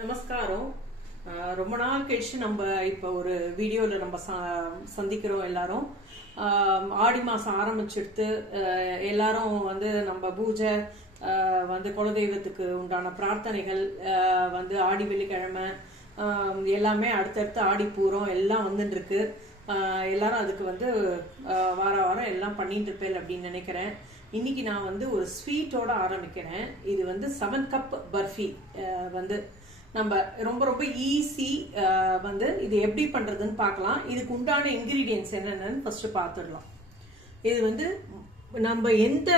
நமஸ்காரம். ரொம்ப நாள் கழிச்சு நம்ம இப்போ ஒரு வீடியோவில் நம்ம சந்திக்கிறோம் எல்லாரும். ஆடி மாதம் ஆரம்பிச்சிடுத்து எல்லாரும் வந்து நம்ம பூஜை வந்து குலதெய்வத்துக்கு உண்டான பிரார்த்தனைகள் வந்து ஆடி வெள்ளிக்கிழமை எல்லாமே அடுத்தடுத்து ஆடி பூரம் எல்லாம் வந்துட்டுருக்கு எல்லாரும் அதுக்கு வந்து வார வாரம் எல்லாம் பண்ணிட்டு இருப்பேன் அப்படின்னு நினைக்கிறேன். இன்னைக்கு நான் வந்து ஒரு ஸ்வீட்டோட ஆரம்பிக்கிறேன். இது வந்து செவன் கப் பர்ஃபி வந்து நம்ம ரொம்ப ரொம்ப ஈஸி வந்து இது எப்படி பண்றதுன்னு பார்க்கலாம். இதுக்கு உண்டான இன்கிரீடியன்ஸ் என்னென்னு ஃபர்ஸ்ட் பார்த்துடலாம். இது வந்து நம்ம எந்த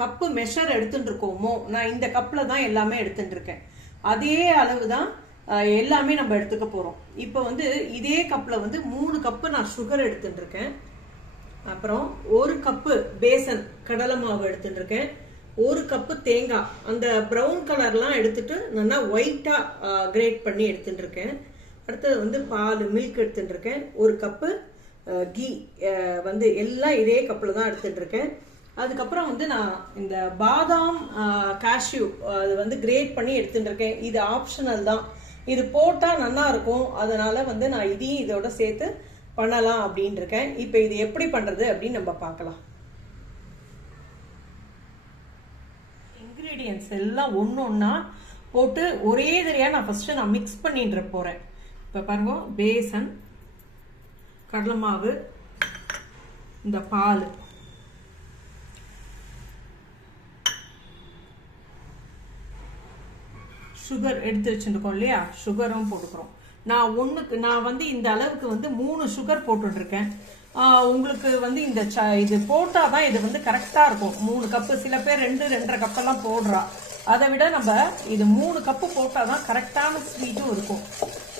கப்பு மெஷர் எடுத்துட்டு இருக்கோமோ நான் இந்த கப்பில் தான் எல்லாமே எடுத்துட்டு இருக்கேன் அதே அளவு தான் எல்லாமே நம்ம எடுத்துக்க போகிறோம் இப்போ வந்து இதே கப்பில் வந்து மூணு கப்பு நான் சுகர் எடுத்துட்டு இருக்கேன் அப்புறம் ஒரு கப்பு பேசன் கடலை மாவு எடுத்துட்டு இருக்கேன் ஒரு கப்பு தேங்காய். அந்த ப்ரௌன் கலர்லாம் எடுத்துட்டு நல்லா ஒயிட்டாக கிரேட் பண்ணி எடுத்துட்டுருக்கேன். அடுத்தது வந்து பால் மில்க் எடுத்துட்டுருக்கேன். ஒரு கப்பு கீ வந்து எல்லாம் இதே கப்பில் தான் எடுத்துட்டுருக்கேன். அதுக்கப்புறம் வந்து நான் இந்த பாதாம் காஷ்யூ அது வந்து கிரேட் பண்ணி எடுத்துட்டுருக்கேன். இது ஆப்ஷனல் தான். இது போட்டால் நல்லா இருக்கும். அதனால வந்து நான் இதையும் இதோட சேர்த்து பண்ணலாம் அப்படின்ருக்கேன் இப்போ இது எப்படி பண்ணுறது அப்படின்னு நம்ம பார்க்கலாம். இன்க்ரீடியன்ஸ் எல்லாம் ஒன்று ஒன்றா போட்டு ஒரே தரையாக நான் ஃபர்ஸ்ட் நான் மிக்ஸ் பண்ணிட்டு போறேன். இப்போ பாருங்க பேசன் கடலை மாவு இந்த பால். சுகர் எடுத்து வச்சுருக்கோம் இல்லையா? சுகரும் போட்டுக்கிறோம். நான் ஒன்றுக்கு நான் வந்து இந்த அளவுக்கு வந்து மூணு சுகர் போட்டுட்ருக்கேன். உங்களுக்கு வந்து இந்த ச இது போட்டால் தான் இது வந்து கரெக்டாக இருக்கும். மூணு கப்பு சில பேர் ரெண்டு ரெண்டரை கப்பெல்லாம் போடுறா. அதை விட நம்ம இது மூணு கப்பு போட்டால் தான் கரெக்டான ஸ்வீட்டும் இருக்கும்.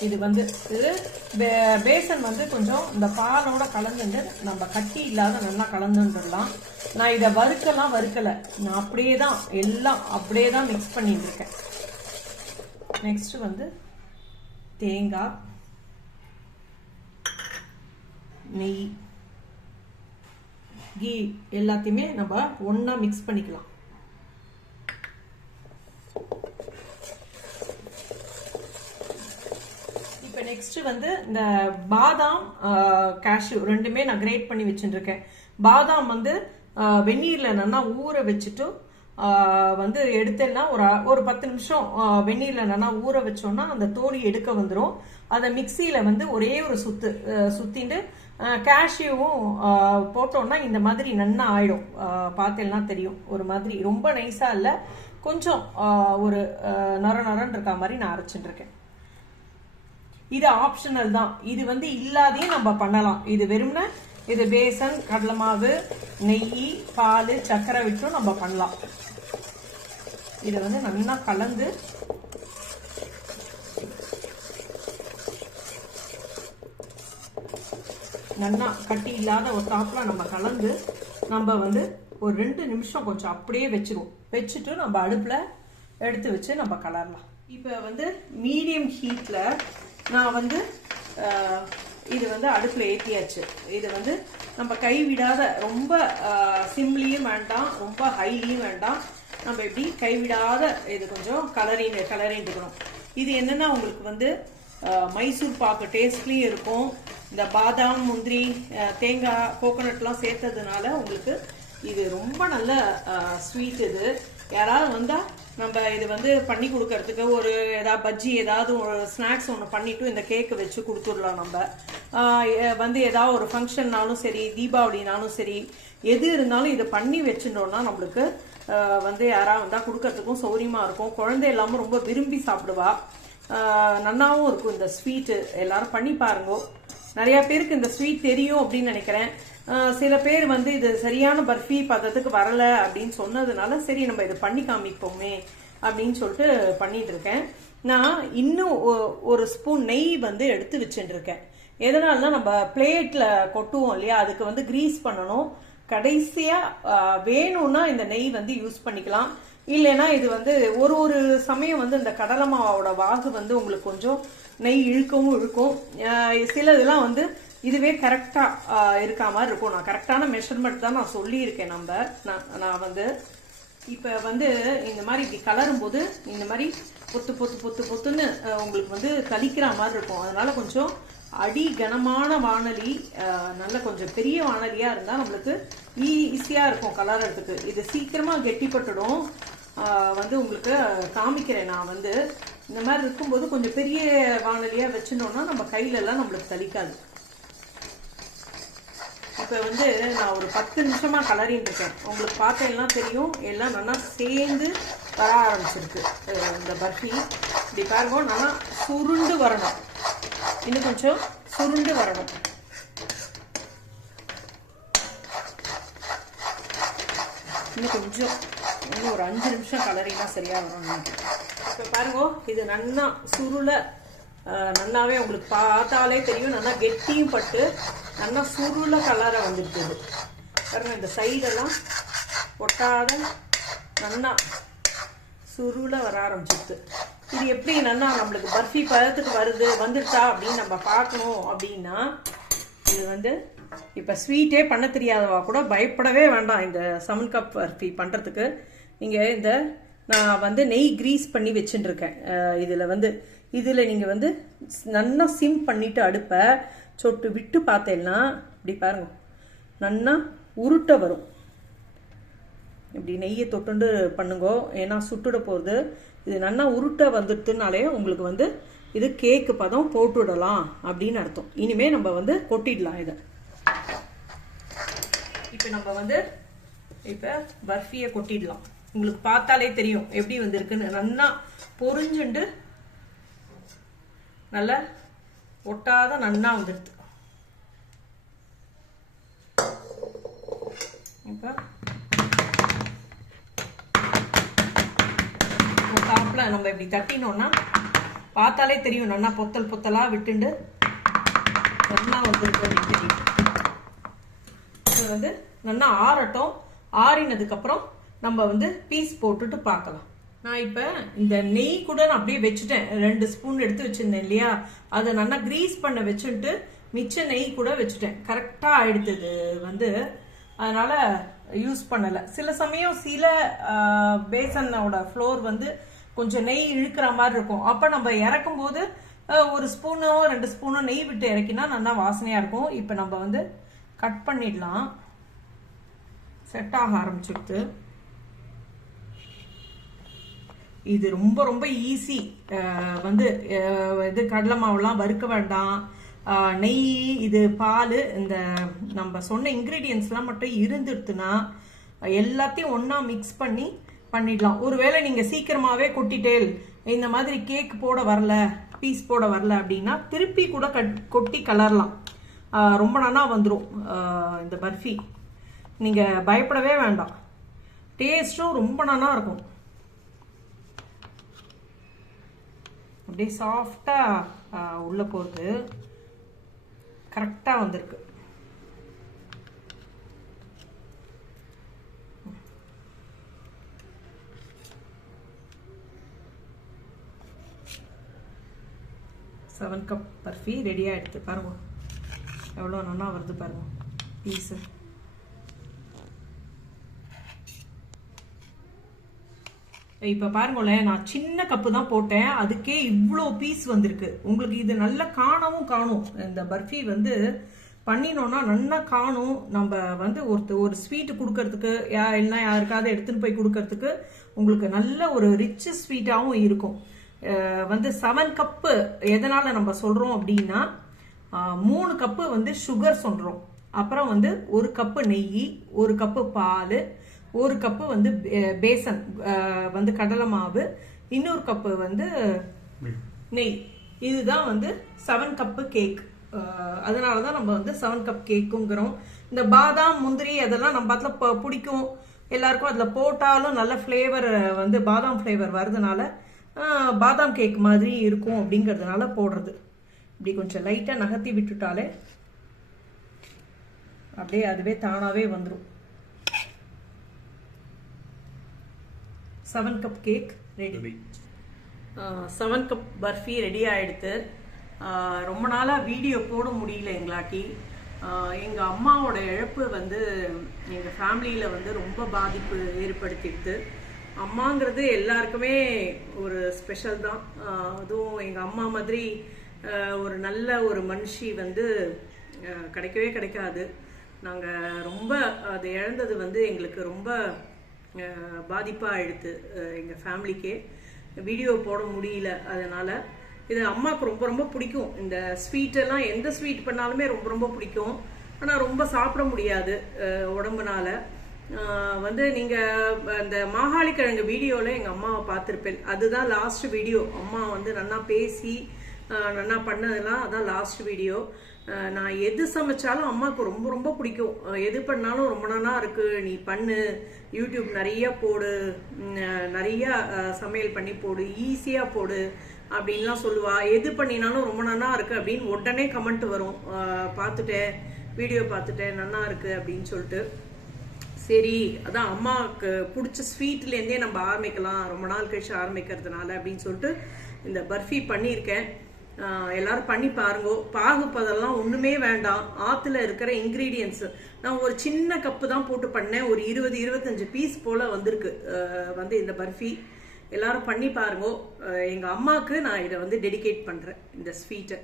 இது வந்து இது பே- பேசன் வந்து கொஞ்சம் இந்த பாலோட கலந்துட்டு நம்ம கட்டி இல்லாத நல்லா கலந்துட்டுலாம் நான் இதை வறுக்கலாம் வறுக்கலை. நான் அப்படியே தான் எல்லாம் அப்படியே தான் மிக்ஸ் பண்ணிட்டு இருக்கேன் நெக்ஸ்ட்டு வந்து தேங்காய் நெய் கீ எல்லாத்தையுமே நம்ம ஒன்றா மிக்ஸ் பண்ணிக்கலாம். இப்போ நெக்ஸ்ட்டு வந்து இந்த பாதாம் கேஷ்யூ ரெண்டுமே நான் கிரேட் பண்ணி வச்சுருக்கேன். பாதாம் வந்து வெந்நீரில் நல்லா ஊற வச்சுட்டு வந்து எடுத்தேன்னா ஒரு ஒரு பத்து நிமிஷம் வெந்நீரில் வெந்நீர்ல நல்லா ஊற வச்சோம்னா அந்த தோணி எடுக்க வந்துடும் அதை மிக்சியில வந்து ஒரே ஒரு சுத்து சுத்திட்டு கேஷ்யூவும் போட்டோம்னா இந்த மாதிரி நன்னா ஆயிடும். பார்த்தேன்னா தெரியும். ஒரு மாதிரி ரொம்ப நைஸா இல்லை. கொஞ்சம் ஒரு நர நரன் இருக்க மாதிரி நான் அரைச்சிட்டு இருக்கேன் இது ஆப்ஷனல் தான். இது வந்து இல்லாதையும் நம்ம பண்ணலாம். இது வெறும்னா இது பேசன் கடலை மாவு நெய் பால் சர்க்கரை விட்டும் நம்ம பண்ணலாம். இதை வந்து நல்லா கலந்து நல்லா கட்டி இல்லாத ஒரு டாப்ல நம்ம கலந்து நம்ம வந்து ஒரு ரெண்டு நிமிஷம் கொஞ்சம் அப்படியே வச்சிருவோம். வச்சுட்டு நம்ம அடுப்பில் எடுத்து வச்சு நம்ம கலரலாம். இப்போ வந்து மீடியம் ஹீட்டில் நான் வந்து இது வந்து அடுப்பில் ஏற்றியாச்சு இது வந்து நம்ம கைவிடாத ரொம்ப சிம்லியும் வேண்டாம் ரொம்ப ஹைலியும் வேண்டாம். நம்ம எப்படி கைவிடாத இது கொஞ்சம் கலரிங் கலரிங் இருக்கணும் இது என்னென்னா உங்களுக்கு வந்து மைசூர் பாக்கு டேஸ்ட்லேயும் இருக்கும். இந்த பாதாம் முந்திரி தேங்காய் கோகோனட்லாம் சேர்த்ததுனால உங்களுக்கு இது ரொம்ப நல்ல ஸ்வீட் இது. யாராவது வந்தா நம்ம இது வந்து பண்ணி கொடுக்கறதுக்கு ஒரு ஏதாவது பஜ்ஜி ஏதாவது ஒரு ஸ்நாக்ஸ் ஒன்று பண்ணிட்டு இந்த கேக்கு வச்சு கொடுத்துடலாம் நம்ம. வந்து ஏதாவது ஒரு ஃபங்க்ஷன்னாலும் சரி தீபாவளினாலும் சரி எது இருந்தாலும் இதை பண்ணி வச்சுட்டோம்னா நம்மளுக்கு வந்து யாராவது வந்தால் கொடுக்கறதுக்கும் சௌரியமாக இருக்கும். குழந்தை இல்லாமல் ரொம்ப விரும்பி சாப்பிடுவா. நன்னாவும் இருக்கும் இந்த ஸ்வீட்டு எல்லாரும் பண்ணி பாருங்க. நிறைய பேருக்கு இந்த ஸ்வீட் தெரியும் அப்படின்னு நினைக்கிறேன். சில பேர் வந்து இது சரியான பர்ஃபி பதத்துக்கு வரல அப்படின்னு சொன்னதுனால சரி நம்ம இதை பண்ணி காமிப்போமே அப்படின்னு சொல்லிட்டு பண்ணிட்டு இருக்கேன். நான் இன்னும் ஒரு ஸ்பூன் நெய் வந்து எடுத்து வச்சுட்டு இருக்கேன். எதனாலனா நம்ம பிளேட்ல கொட்டுவோம் இல்லையா? அதுக்கு வந்து கிரீஸ் பண்ணணும். கடைசியாக வேணும்னா இந்த நெய் வந்து யூஸ் பண்ணிக்கலாம். இல்லைன்னா இது வந்து ஒரு ஒரு சமயம் வந்து இந்த கடலை மாவோட வாகு வந்து உங்களுக்கு கொஞ்சம் நெய் இழுக்கவும் இழுக்கும் சிலதெல்லாம் சில இதெல்லாம் வந்து இதுவே கரெக்டாக இருக்கா மாதிரி இருக்கும். நான் கரெக்டான மெஷர்மெண்ட் தான் நான் சொல்லியிருக்கேன் நம்ம. நான் நான் வந்து இப்போ வந்து இந்த மாதிரி இப்படி கலரும் போது இந்த மாதிரி பொத்து பொத்து பொத்து பொத்துன்னு உங்களுக்கு வந்து கழிக்கிற மாதிரி இருக்கும். அதனால கொஞ்சம் அடி கனமான வானலி நல்ல கொஞ்சம் பெரிய வானொலியாக இருந்தால் நம்மளுக்கு ஈஸியாக இருக்கும் கலர்றதுக்கு. இது சீக்கிரமாக கெட்டிப்பட்டுடும். வந்து உங்களுக்கு காமிக்கிறேன் நான் வந்து. இந்த மாதிரி இருக்கும்போது கொஞ்சம் பெரிய வானொலியாக வச்சுனோன்னா நம்ம கையிலலாம் நம்மளுக்கு தளிக்காது இப்போ வந்து நான் ஒரு பத்து நிமிஷமாக கலரின்னு இருக்கேன். உங்களுக்கு பார்த்தேன்னா தெரியும். எல்லாம் நல்லா சேர்ந்து வர ஆரம்பிச்சிருக்கு. இந்த பர்ஃபி. இப்படி பாருங்க நல்லா சுருண்டு வரணும். இன்னும் கொஞ்சம் சுருண்டு வரணும் இன்னும் கொஞ்சம் இன்னும் ஒரு அஞ்சு நிமிஷம் கலரினா சரியாக வரும் இப்போ பாருங்க இது நல்லா சுருள நல்லாவே உங்களுக்கு பார்த்தாலே தெரியும் நல்லா கெட்டியும் பட்டு நல்லா சுருள கலரை வந்துருக்குது பாருங்க இந்த சைடெல்லாம் ஒட்டாத நல்லா சுருளை வர ஆரம்பிச்சிருக்கு இது எப்படி என்னன்னா நம்மளுக்கு பர்ஃபி பதத்துக்கு வருது வந்துடுச்சா அப்படின்னு நம்ம பார்க்கணும் அப்படின்னா இது வந்து இப்போ ஸ்வீட்டே பண்ண தெரியாதவா கூட பயப்படவே வேண்டாம் இந்த செவன் கப் பர்ஃபி பண்ணுறதுக்கு நீங்கள் இந்த நான் வந்து நெய் க்ரீஸ் பண்ணி வச்சுட்டுருக்கேன். இதில் வந்து இதில் நீங்கள் வந்து நல்லா சிம் பண்ணிவிட்டு அடுப்பை சொட்டு விட்டு பார்த்தேன்னா இப்படி பாருங்க நல்லா உருட்ட வரும். இப்படி நெய்யை தொட்டுண்டு பண்ணுங்கோ. ஏன்னா சுட்டுட போகுது இது நல்லா உருட்ட வந்துடுதுனாலே உங்களுக்கு வந்து இது கேக்கு பதம் போட்டுடலாம் அப்படின்னு அர்த்தம். இனிமே நம்ம வந்து கொட்டிடலாம் இதை. இப்போ நம்ம வந்து இப்போ பர்ஃபியை கொட்டிடலாம். உங்களுக்கு பார்த்தாலே தெரியும் எப்படி வந்திருக்குன்னு. நல்லா பொரிஞ்சுண்டு நல்லா ஒட்டாத நன்னா வந்துடுது. இப்போ டாப்பில் நம்ம இப்படி தட்டினோம்னா பார்த்தாலே தெரியும். நல்லா பொத்தல் பொத்தலாக விட்டுண்டு நல்லா வந்துருக்கு அப்படின்னு தெரியும். இது வந்து நல்லா ஆறட்டும். ஆறினதுக்கப்புறம் நம்ம வந்து பீஸ் போட்டுட்டு பார்க்கலாம். நான் இப்போ இந்த நெய் கூட நான் அப்படியே வச்சுட்டேன். ரெண்டு ஸ்பூன் எடுத்து வச்சுருந்தேன் இல்லையா? அதை நல்லா க்ரீஸ் பண்ண வச்சுட்டு மிச்ச நெய் கூட வச்சுட்டேன். கரெக்டாக ஆயிடுது வந்து. அதனால யூஸ் பண்ணலை. சில சமயம் சில பேசனோட ஃப்ளோர் வந்து கொஞ்சம் நெய் இழுக்கிற மாதிரி இருக்கும். அப்போ நம்ம இறக்கும் போது ஒரு ஸ்பூனோ ரெண்டு ஸ்பூனோ நெய் விட்டு இறக்கினா நல்லா வாசனையாக இருக்கும். இப்போ நம்ம வந்து கட் பண்ணிடலாம். செட் ஆக ஆரம்பிச்சுடுது இது ரொம்ப ரொம்ப ஈஸி வந்து இது கடலை மாவுலாம் வறுக்க வேண்டாம். நெய் இது பால் இந்த நம்ம சொன்ன இன்க்ரீடியன்ஸ்லாம் மட்டும் இருந்துடுத்துன்னா எல்லாத்தையும் ஒன்றா மிக்ஸ் பண்ணி பண்ணிடலாம். ஒருவேளை நீங்கள் சீக்கிரமாகவே கொட்டிட்டேல் இந்த மாதிரி கேக் போட வரல பீஸ் போட வரல அப்படின்னா திருப்பி கூட கட் கொட்டி கலரலாம். ரொம்ப நல்லா வந்துடும் இந்த பர்ஃபி. நீங்கள் பயப்படவே வேண்டாம். டேஸ்ட்டும் ரொம்ப நல்லா இருக்கும். அப்படியே சாஃப்டாக உள்ளே போகுது கரெக்டாக வந்திருக்கு. செவன் கப் பர்ஃபி ரெடியாக எடுத்து பாருங்க. எவ்வளோ நல்லா வருது பாருங்க. பீஸு. இப்போ பாருங்களேன் நான் சின்ன கப்பு தான் போட்டேன். அதுக்கே இவ்வளோ பீஸ் வந்திருக்கு. உங்களுக்கு இது நல்லா காணவும் காணும். இந்த பர்ஃபி வந்து பண்ணினோன்னா நல்லா காணும். நம்ம வந்து ஒருத்தர் ஒரு ஸ்வீட்டு கொடுக்கறதுக்கு யா இல்லைன்னா யாருக்காவது எடுத்துன்னு போய் கொடுக்கறதுக்கு உங்களுக்கு நல்ல ஒரு ரிச்சு ஸ்வீட்டாகவும் இருக்கும். வந்து செவன் கப்பு எதனால் நம்ம சொல்கிறோம் அப்படின்னா மூணு கப்பு வந்து சுகர் சொல்கிறோம் அப்புறம் வந்து ஒரு கப்பு நெய் ஒரு கப்பு பால் ஒரு கப்பு வந்து பேசன் வந்து கடலை மாவு இன்னொரு கப்பு வந்து நெய். இதுதான் வந்து செவன் கப்பு கேக் அதனால தான் நம்ம வந்து செவன் கப் கேக்குங்கிறோம் இந்த பாதாம் முந்திரி அதெல்லாம் நம்ம அதில் பிடிக்கும். எல்லாருக்கும் அதில் போட்டாலும் நல்ல ஃப்ளேவர் வந்து பாதாம் ஃப்ளேவர் வருதுனால பாதாம் கேக் மாதிரி இருக்கும் அப்படிங்கிறதுனால போடுறது. இப்படி கொஞ்சம் லைட்டாக நகர்த்தி விட்டுட்டாலே அப்படியே அதுவே தானாகவே வந்துடும் seven cup cake ready seven cup barfi ready ஆயிடுத்து. ஆஹ் ரொம்ப நாளாக வீடியோ போட முடியல எங்களாட்டி. எங்கள் அம்மாவோட இழப்பு வந்து எங்கள் ஃபேமிலியில் வந்து ரொம்ப பாதிப்பு ஏற்படுத்திடுது அம்மாங்கிறது எல்லாருக்குமே ஒரு ஸ்பெஷல் தான். அதுவும் எங்கள் அம்மா மாதிரி ஒரு நல்ல ஒரு மனுஷி வந்து கிடைக்கவே கிடைக்காது. நாங்கள் ரொம்ப அது இழந்தது வந்து எங்களுக்கு ரொம்ப பாதிப்பாக பாதிப்பா எங்கள் ஃபேமிலிக்கே வீடியோ போட முடியல அதனால். இது அம்மாவுக்கு ரொம்ப ரொம்ப பிடிக்கும். இந்த ஸ்வீட்டெல்லாம் எந்த ஸ்வீட் பண்ணாலுமே ரொம்ப ரொம்ப பிடிக்கும். ஆனால் ரொம்ப சாப்பிட முடியாது உடம்புனால. வந்து நீங்கள் அந்த மாகாளி கிழங்கு எங்கள் அம்மாவை பார்த்துருப்பேன். அதுதான் லாஸ்ட் வீடியோ அம்மா வந்து நல்லா பேசி நல்லா பண்ணதெல்லாம் அதான் லாஸ்ட் வீடியோ நான் எது சமைச்சாலும் அம்மாவுக்கு ரொம்ப ரொம்ப பிடிக்கும். எது பண்ணாலும் ரொம்ப நாளாக இருக்குது நீ பண்ணு யூடியூப் நிறைய போடு நிறையா சமையல் பண்ணி போடு ஈஸியாக போடு அப்படின்லாம் சொல்லுவா. எது பண்ணினாலும் ரொம்ப நாளாக இருக்குது அப்படின்னு உடனே கமெண்ட் வரும். பார்த்துட்டேன் வீடியோ பார்த்துட்டேன் நல்லா இருக்குது அப்படின்னு சொல்லிட்டு. சரி அதான் அம்மாவுக்கு பிடிச்ச ஸ்வீட்லேருந்தே நம்ம ஆரம்பிக்கலாம். ரொம்ப நாள் கழிச்சு ஆரம்பிக்கிறதுனால அப்படின்னு சொல்லிட்டு இந்த பர்ஃபி பண்ணியிருக்கேன். எல்லாரும் பண்ணி பாருங்க. பாகுப்பதெல்லாம் ஒன்றுமே வேண்டாம். ஆற்றுல இருக்கிற இன்க்ரீடியன்ஸு நான் ஒரு சின்ன கப்பு தான் போட்டு பண்ணேன். ஒரு இருபது இருபத்தஞ்சு பீஸ் போல் வந்திருக்கு. வந்து இந்த பர்ஃபி. எல்லாரும் பண்ணி பாருங்க. எங்கள் அம்மாவுக்கு நான் இதை வந்து டெடிகேட் பண்ணுறேன் இந்த ஸ்வீட்டை